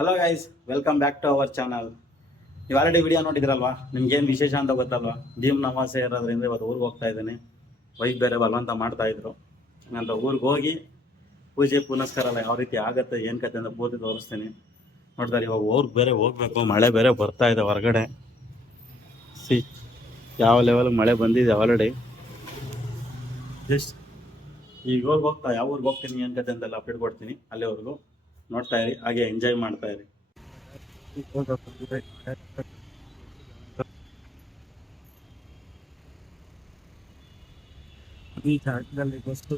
Hello guys, welcome back to our channel. ನೀವು already video ನೋಡಿದ್ರಲ್ವಾ, ನಿಮ್ಗೇನು ವಿಶೇಷ ಅಂತ ಗೊತ್ತಲ್ವಾ? ಭೀಮ್ ಅಮಾವಾಸ್ಯೆ ಇರೋದ್ರಿಂದ ಇವತ್ತು ಊರಿಗೆ ಹೋಗ್ತಾ ಇದ್ದೀನಿ. ವೈಫ್ ಬೇರೆ ಬಲವಂತ ಮಾಡ್ತಾ ಇದ್ರು ಅಂತ ಊರಿಗೆ ಹೋಗಿ ಪೂಜೆ ಪುನಸ್ಕಾರ ಎಲ್ಲ ಯಾವ ರೀತಿ ಆಗುತ್ತೆ ಏನು ಕತೆ ಅಂತ ಪೂಜೆ ತೋರಿಸ್ತೀನಿ. ನೋಡ್ತಾರೆ ಇವಾಗ ಊರಿಗೆ ಬೇರೆ ಹೋಗ್ಬೇಕು, ಮಳೆ ಬೇರೆ ಬರ್ತಾ ಇದೆ ಹೊರಗಡೆ. ಯಾವ ಲೆವೆಲ್ ಮಳೆ ಬಂದಿದೆ ಆಲ್ರೆಡಿ. ಜಸ್ಟ್ ಈಗ ಹೋಗ್ತಾ ಯಾವ ಊರಿಗೆ ಹೋಗ್ತೀನಿ ಏನು ಕತೆ ಅಂತೆಲ್ಲ ಅಪ್ಡೇಟ್ ಕೊಡ್ತೀನಿ. ಅಲ್ಲಿವರೆಗೂ ನೋಡ್ತಾ ಇರಿ, ಹಾಗೆ ಎಂಜಾಯ್ ಮಾಡ್ತಾ ಇರಿ. ಈ ಜಾಗದಲ್ಲಿ ಬಸ್ಸು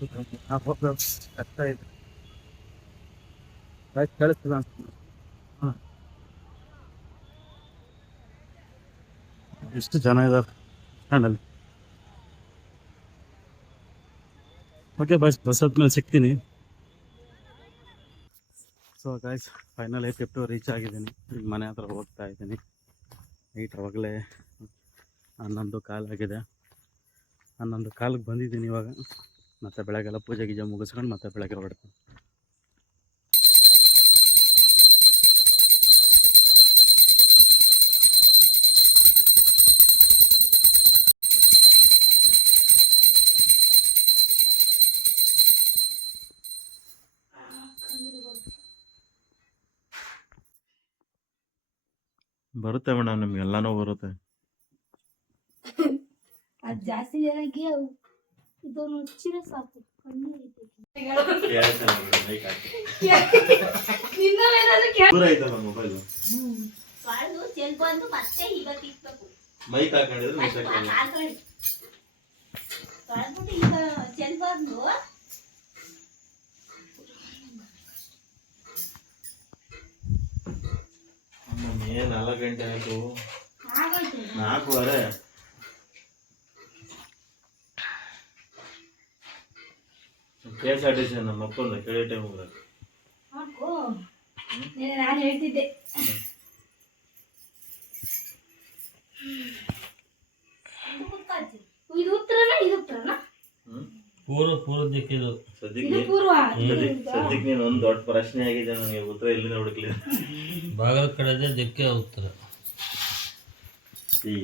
ಆಗ್ತಾ ಇದೆ. ಕಳಿಸ್ತದ ಎಷ್ಟು ಜನ ಇದ್ದಾರೆ ಸ್ಟ್ಯಾಂಡಲ್ಲಿ. ಓಕೆ ಬಸ್ ಹತ್ಮೇಲೆ ಸಿಗ್ತೀನಿ. So guys, final shift reach ಆಗಿದ್ದೀನಿ. ಈಗ ಮನೆ ಹತ್ರ ಹೋಗ್ತಾ ಇದ್ದೀನಿ. ನೈಟ್ ಅವಾಗಲೇ 11 ಕಾಲಾಗಿದೆ. 11 ಕಾಲಿಗೆ ಬಂದಿದ್ದೀನಿ ಇವಾಗ. ಮತ್ತೆ ಬೆಳಗ್ಗೆಲ್ಲ ಪೂಜೆ ಗೀಜೆ ಮುಗಿಸ್ಕೊಂಡು ಮತ್ತೆ ಬೆಳಗ್ಗೆ ಹೊರಡ್ತೀನಿ. ಬರುತ್ತೆ ಮೇಡಮ್, ನಿಮ್ಗೆಲ್ಲಾನು ಬರುತ್ತೆ. ಅದು ಜಾಸ್ತಿ ಜನಕ್ಕೆ ಇದೊಂದು ಮುಚ್ಚಿನ ಸಾಕು. ಮತ್ತೆ ಇವತ್ತು ಇಕ್ಬೇಕು ಮೈಕ್ ಹಾಕೊಂಡಿದ್ರೆ ಈಗ ಚೆಲ್ ಬಂದು ಏನ್ 4 ಗಂಟೆ ಆಯ್ತು, ಆಗೋಯ್ತು. 4:15. KSRTC ನಮ್ಮ ಅಪ್ಪನ ಕೇಳಿ ಟೈಮ್ ಹಾಕು. ನಾನು ಹೇಳ್ತಿದ್ದೆ ಇದು ಉತ್ತರನ ಇದು ಉತ್ತರನ ಪೂರ್ವ ದಿಕ್ಕಿದು. ಇದು ಪೂರ್ವ. ಸದ್ಯಕ್ಕೆ ನೀನು ಒಂದು ದೊಡ್ಡ ಪ್ರಶ್ನೆ ಆಗಿದೆ ನನಗೆ. ಉತ್ತರ ಎಲ್ಲಿಂದ ಹುಡುಕ್ಲಿ? ಬಾಗಲ ಕಡೆ ದಿಕ್ಕೆ ಉತ್ತರ.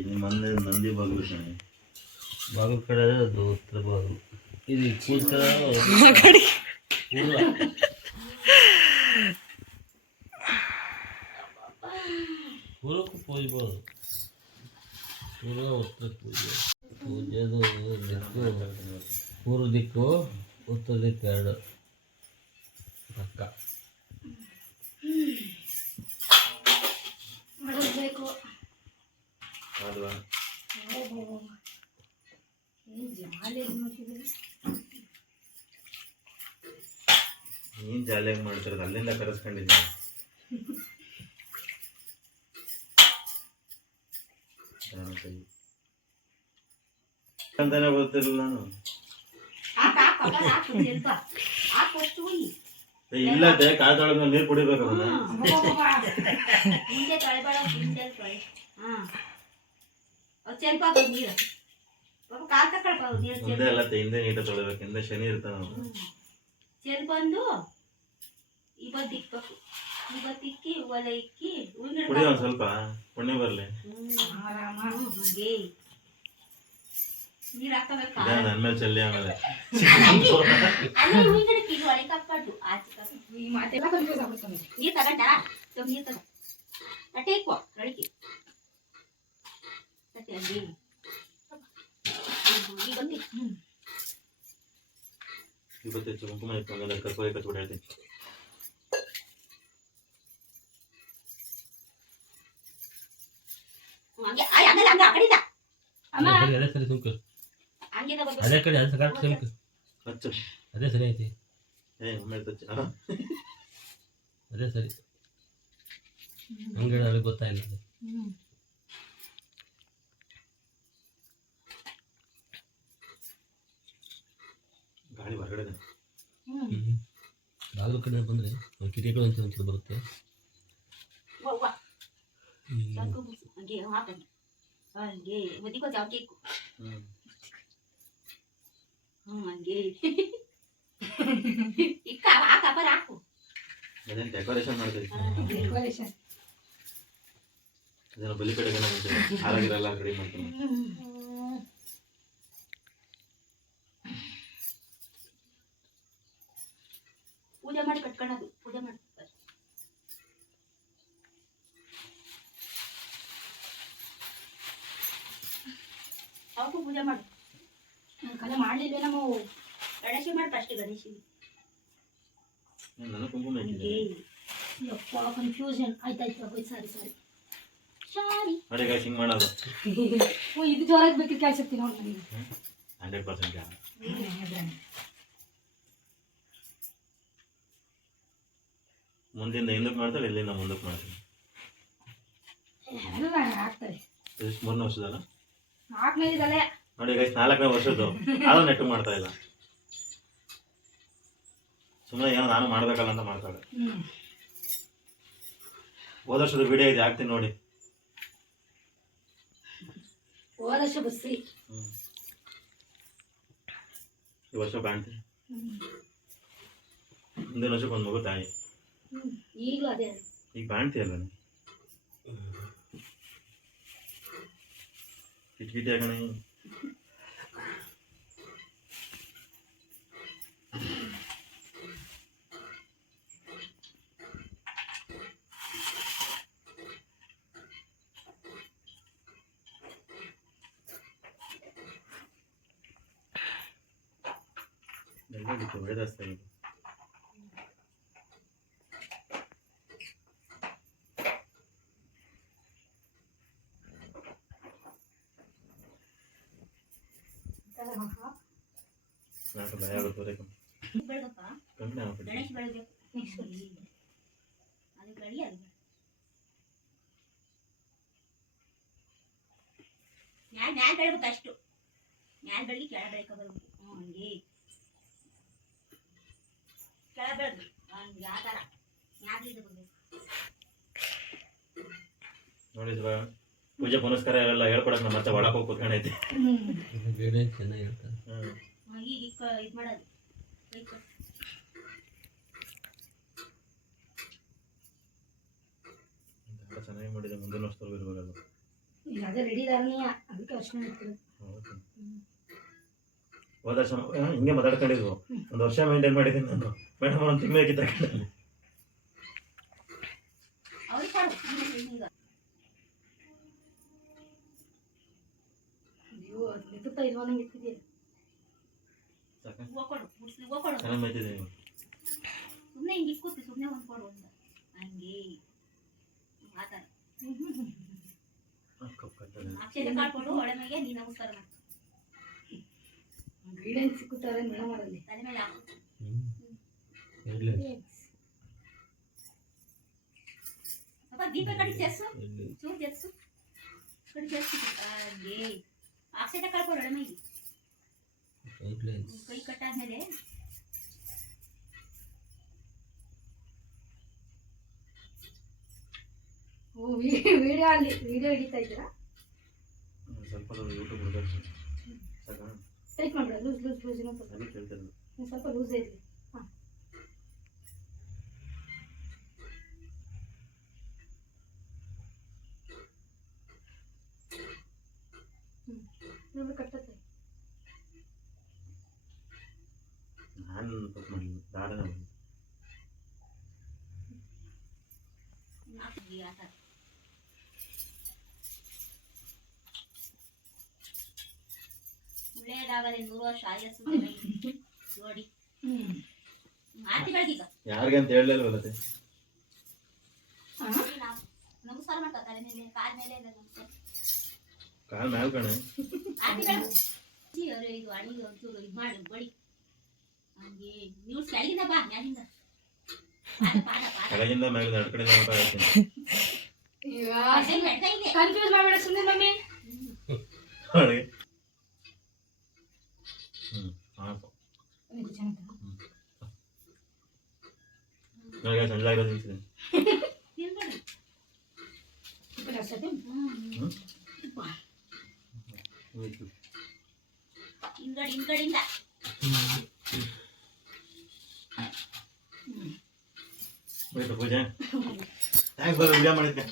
ನಿಮ್ಮ ನಂದಿ ಬಾಗಿಲು ಶಾಣೆ. ಬಾಗಲ ಕಡೆ ಅದು ಉತ್ತರ ಬಾಗಲು. ಇದು ಪೂರ್ವ. ಪೂರ್ವಕ್ಕೂ ಪೂಜಬಹುದು. ಪೂರ್ವ ಉತ್ತರ ಪೂಜೆ. ಪೂಜೆದು ದಿಕ್ಕು ಪೂರ್ವ ದಿಕ್ಕು, ಉತ್ತರ ದಿಕ್ಕು ಎರಡು ಪಕ್ಕ. ಮಾಡಬೇಕು ಅಲ್ವಾ? ನೀನ್ ಜಾಲಿಯಾಗಿ ಮಾಡ್ತಿರೋದು ಅಲ್ಲಿಂದ ಕರೆಸ್ಕೊಂಡಿದ್ದೀನಿ. ಅಂತಾನೆ ಗೊತ್ತಿರಲಿಲ್ಲ ನಾನು. ಇಲ್ಲ ಕಾಯ್ದೊಳಗ ನೀರು ಕುಡಿಬೇಕು. ಮುಂದೆ ಎಲ್ಲ ಹಿಂದೆ ನೀಟ ತೊಳಿಬೇಕು. ಹಿಂದೆ ಶನಿ ಇರ್ತಾನ. ಚೆಲ್ ಬಂದು ಇವತ್ತಿಕ್ಬೇಕು. ಇವತ್ತಿಕ್ಕಿ ಒಲೆ ಇಕ್ಕಿ ಕುಡಿ ಒಂದ್ ಸ್ವಲ್ಪ ಪುಣ್ಯ ಬರ್ಲಿ. ಹಂಗೆ ನೀರ್ ಹಾಕಬೇಕಾ? ನನ್ ಮೇಲೆ ಚೆಲ್ಲಿ ಆಮೇಲೆ ಒಲೆ ಕಪ್ಪಟ್ಟು ನೀರ್ ತಗೊಂಡ ನೀರ್ ತಗ ತಟ್ಟೆ ಇಕ್ಕೋ ರಳಿಕೆ ತಟ್ಟೆ ಅಲ್ಲಿ ಇವತ್ತು ಕುಂಕುಮ ಇಟ್ಕೊಂಡ ಕರ್ಕೋಗಿ ಕಚ್ಬಿಟ್ಟು ಹೇಳ್ತೀನಿ. ಅದೇ ಕಡೆ ಅದು ಕರೆಕ್ಟ್ ಸಿಂಕ್. ಹಚ್ಚು. ಅದೇ ಸರಿ ಐತಿ. ಅದೇ ಸರಿ. ಹಂಗೆ ಅವ್ರಿಗೆ ಗೊತ್ತಾಗಿಲ್ಲ. ಗಾಳಿ ಹೊರಗಡೆ ಬಾಗಿಲು ಕಡೆ ಬಂದರೆ ಕಿಟಕಿಗಳು ಅಂತ ಒಂಚೂರು ಬರುತ್ತೆ. ಹಂಗೆ ಇಕ್ಕ ಹಾಕು. ಅದೇನು ಡೆಕೋರೇಷನ್ ಮಾಡ್ತೀವಿ ಡೆಕೋರೇಷನ್ ಅದನ್ನ ಬಲಿ ಕಡೆಗೆ ಹಾರಾಗಿರಲ್ಲ ರೆಡಿ ಮಾಡ್ತೀನಿ ಪೂಜೆ ಮಾಡಿ ಕಟ್ಕೊಳ್ಳೋದು ಪೂಜೆ ಮಾಡಿ ಅವಕ್ಕೂ ಪೂಜೆ ಮಾಡು ಕಲೆ ಮಾಡಲಿಲ್ಲ ನಾವು ಗಣೇಶ ಮಾಡಿ ಫಸ್ಟ್ ಗಣೇಶಿಗೆ ನನಗೆ ಕುಂಕುಮ ಇಟ್ಟಿದ್ದೆ ಯಪ್ಪ ಕನ್ಫ್ಯೂಷನ್ ಆಯ್ತಾಯ್ತು ಆಗೋಯ್ತು ಸಾರಿ ಸಾರಿ ಸಾರಿ ನೋಡಿ ಗಾಯ್ಸ್ ಹಿಂಗೆ ಮಾಡೋದು ಓ ಇದು ಜೋರಾಗಿ ಬೇಕಿತ್ತು ಕೇಳಿಸುತ್ತಿ ನೋಡಿ ನನಗೆ 100% ಮುಂದಿಂದ ಹಿಂದಕ್ಕೆ ಮಾಡ್ತಾರೆ ಇಲ್ಲಿಂದ ಮುಂದಕ್ಕೆ ಮಾಡ್ತೀನಿ ಎಲ್ಲ ಆಗ್ತದೆ ಎಷ್ಟು 3 ವರ್ಷದಲ್ಲ 4ನೇ ಇದಲ್ಲೇ ನೋಡಿ ಗೈಸ್ 4ನೇ ವರ್ಷದ್ದು ಆದ್ರೂ ನೆಟ್ಟು ಮಾಡ್ತಾ ಇಲ್ಲ ಸುಮ್ಮನೆ ಏನೋ ನಾನು ಮಾಡ್ಬೇಕಲ್ಲ ಅಂತ ಮಾಡ್ತಾಳೆ ಹೋದ ವರ್ಷದ ವಿಡಿಯೋ ಇದೆ ಹಾಕ್ತೀನಿ ನೋಡಿ ಹೋದಶ ಬಸ್ಸಿ ಈ ವರ್ಷ ಕಾಣ್ತೀನಿ ಮುಂದಿನ ವರ್ಷಕ್ಕೆ ಒಂದು ಮಗು ತಾಯಿ ಈಗಲೂ ಅದೇ ಈಗ ಕಾಣ್ತೀಯಲ್ಲ ಕಿಟಕಿಟಿ ಆಗಣ ಎಲ್ಲ ಬಿಟ್ಟು ಒಳ್ಳೆದಾಸ್ತಾ ಇದೆ ನಾಟು ಭಯ ಆಗುತ್ತೆ ಬೆಳಗಪ್ಪ ಕಂಪ್ನಿ ಆಗ್ಬಿಟ್ಟು ಗಣೇಶ ಬೆಳಗ್ಗೆ ಅದು ಬೆಳಿ ಅದು ಮ್ಯಾಲ್ ಬೆಳಬೇಕು ಅಷ್ಟು ಮ್ಯಾಲ್ ಬೆಳಗ್ಗೆ ಕೆಳ ಬೆಳಕ ಬರ್ಬೇಕು ಹಂಗೆ ಕೆಳ ಬೆಳಗ್ಗೆ ಹಂಗೆ ಆ ಥರ ಮ್ಯಾಲಿಂದ ಬರ್ಬೇಕು ನೋಡಿದ್ವಾ ಪೂಜೆ ಪುನಸ್ಕಾರ ಎಲ್ಲ ಹೇಳ್ಕೊಡಕ್ ನಮ್ಮ ಮತ್ತೆ ಒಳಗೆ ಹೋಗಿ ಕೂತ್ಕೊಂಡೈತಿ ವಿಡಿಯೋ ಚೆನ್ನಾಗಿರ್ತದೆ. ಈಗ ಇದು ಮಾಡೋದು ಚೆನ್ನಾಗಿ ಮಾಡಿದೆ ಮುಂದಿನ ವರ್ಷದವರೆಗೂ ಇರ್ಬೇಕಲ್ಲ ಈಗ ಅದೇ ರೆಡಿ ಇದಾರನೇ ಅದಕ್ಕೆ ಅರ್ಶನ ಇರ್ತದೆ ಹೌದು. ಹೋದ ವರ್ಷ ಹಿಂಗೆ ಮಾತಾಡ್ಕೊಂಡಿದ್ವು ಒಂದು ವರ್ಷ ಮೇಂಟೈನ್ ಮಾಡಿದ್ದೀನಿ ನಾನು ಮೇಡಮ್ ಒಂದು ತಿಂಗಳಿಗೆ ತಗೊಂಡೆ ಅವ್ರಿಗೆ ಕೊಡು ಈಗ ಅಯ್ಯೋ ಅದು ನಿಂತುತ್ತಾ ಇಲ್ವಾ ನಂಗೆ ಇರ್ತಿದೆಯಾ ಸಾಕ ಹೂವು ಕೊಡು ಮುಡ್ಸ್ಲಿ ಹೂವು ಕೊಡು ಚೆನ್ನಾಗಿ ಮೈತಿದೆ ಸುಮ್ಮನೆ ಹಿಂಗೆ ಇಕ್ಕೋತಿ ಸುಮ್ಮನೆ ಒಂದು ಕೊಡು ಅಂತ ಹಂಗೆ ಆ ಥರ ಅಕ್ಷತೆ ಕಾಳು ಕೊಡು ಒಳ ಮೇಲೆ ನೀ ನಮಸ್ಕಾರ ಮಾಡು ಗೈಡೆನ್ಸ್ ಸಿಕ್ಕುತ್ತಾರೆ ಮೇಡಮ್ ಅವರಲ್ಲಿ ತಲೆ ಮೇಲೆ ಹಾಕು ಇರ್ಲಿ. ಸ್ವಲ್ಪ ದೀಪ ಕಡಿ ಚೆಸ್ಸು ಇರ್ಲಿ. ಚೂರು ಚೆಸ್ಸು ಕಡಿ ಚೆಸ್ಸು ಹಂಗೆ ಅಕ್ಷತೆ ಕಾಳು ಕೊಡು ಒಳ ಮೇಲೆ ಇರ್ಲಿ. ಕೈ ಕಟ್ಟಾದ್ಮೇಲೆ ಓ ವಿಡಿಯೋ ಅಲ್ಲಿ ವಿಡಿಯೋ ಹಿಡಿತಾ ಇದ್ದೀರಾ ಸ್ವಲ್ಪ ಯೂಟ್ಯೂಬ್ ಹುಡುಗರು ಸಾಕ ಟೈಟ್ ಮಾಡ್ಬಿಡ ಲೂಸ್ ಲೂಸ್ ಲೂಸ್ ಇನ್ನೊಂದು ಸ್ವಲ್ಪ ನನಗೆ ಕೇಳ್ತಿರೋದು ಇನ್ನೊಂದು ಸ್ವಲ್ಪ ಲೂಸ್ ಇರಲಿ ಹಾಂ ನೋಡಿ ಕಟ್ಟತ್ತೆ ನಾನು ತಪ್ಪು ಮಾಡಲಿಲ್ಲ ದಾಡನ ಹಾಕಿ ಆ ಥರ ಒಳ್ಳೆಯದಾಗಲಿ 100 ವರ್ಷ ಆಯಸ್ಸು ಚೆನ್ನಾಗಿ ನೋಡಿ ಆರತಿ ಬೆಳಗೀಗ ಯಾರಿಗೆ ಅಂತ ಹೇಳಲಿಲ್ವಲ್ಲತ್ತೆ ನಾವು ನಮಸ್ಕಾರ ಮಾಡ್ತಾ ತಲೆ ಮೇಲೆ ಕಾಲ ಮೇಲೆ ಎಲ್ಲ ನಮಸ್ಕಾರ ಕಾಲ್ ಮ್ಯಾಲ್ ಕಣೆ ಆರತಿ ಬೆಳಗು ಅವರು ಇದು ಅಡಿಗೆ ಒಂಚೂರು ಇದು ಮಾಡಿ ಬಡಿ ಹಂಗೆ ನೀವು ಕೆಳಗಿಂದ ಬಾ ಮ್ಯಾಲಿಂದ ಪಾದ ಪಾದ ಪಾದ ಕೆಳಗಿಂದ ಮ್ಯಾಗ ಎರಡು ಕಡೆ ನೋಡ್ತೀನಿ ಅದೇ ಬೆಡ್ಕ ಇದೆ ಕನ್ಫ್ಯೂಸ್ ಮಾಡಬೇಡ ಸುಮ್ಮನೆ ಮಮ್ಮಿ ಅವಳಿಗೆ ಸಾಕು ಇದು ಚೆನ್ನಾಗಿ ನನಗೆ ಸಂಜೆ ಆಗಿರೋದು ನಿಲ್ಸಿದೆ ತಿನ್ಬೇಡಿ ಉಪ್ಪು ಜಾಸ್ತಿ ಹಿಂಗಡಿಂದ ವಿಡಿಯೋ ಮಾಡಿದ್ದೆ.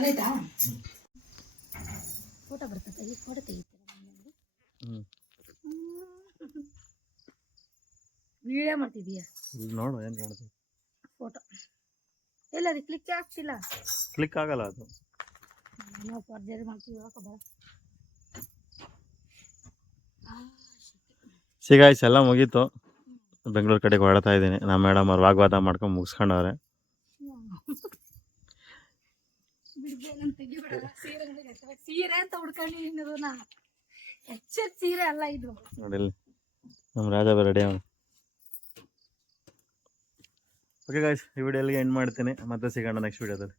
ಆಯ್ತಾ ಫೋಟೋ ಬರ್ತದೆ ಈ ಫೋಟೋ ತೆಗಿತೀರಾ ಹ್ಮ್. ವಿಡಿಯೋ ಮಾಡ್ತಿದೀಯಾ ನೋಡು ಏನು ಕಾಣುತ್ತೆ. ಫೋಟೋ ಎಲ್ಲ ಅದು ಕ್ಲಿಕ್ ಆಗ್ತಿಲ್ಲ ಕ್ಲಿಕ್ ಆಗಲ್ಲ ಅದು. ನಾವು ಪರ್ಜರಿ ಮಾಡ್ತೀವಿ ಬರ ಸಿಗಾಯ್ಸ್ ಎಲ್ಲ ಮುಗೀತು. ಬೆಂಗಳೂರು ಕಡೆಗೆ ಹೊರಡ್ತಾ ಇದ್ದೀನಿ. ನಮ್ಮ ಮೇಡಮ್ ಅವ್ರು ವಾಗ್ವಾದ ಮಾಡ್ಕೊಂಡು ಮುಗಿಸ್ಕೊಂಡವ್ರೆ. ಸೀರೆ ಅಂತ ಹುಡ್ಕೊಂಡಿದ್ದೀನಿ ನಾ ಎಚ್ಚರ್ ಸೀರೆ ಅಲ್ಲ ಇದು ನೋಡಿ ಇಲ್ಲಿ ನಮ್ಮ ರಾಜ ರೆಡಿ ಅವನು. ಓಕೆ ಗಾಯ್ಸ್, ಈ ವಿಡಿಯೋ ಎಲ್ಲಿಗೆ ಎಂಡ್ ಮಾಡ್ತೀನಿ. ಮತ್ತೆ ಸಿಗೋಣ ನೆಕ್ಸ್ಟ್ ವಿಡಿಯೋದಲ್ಲಿ.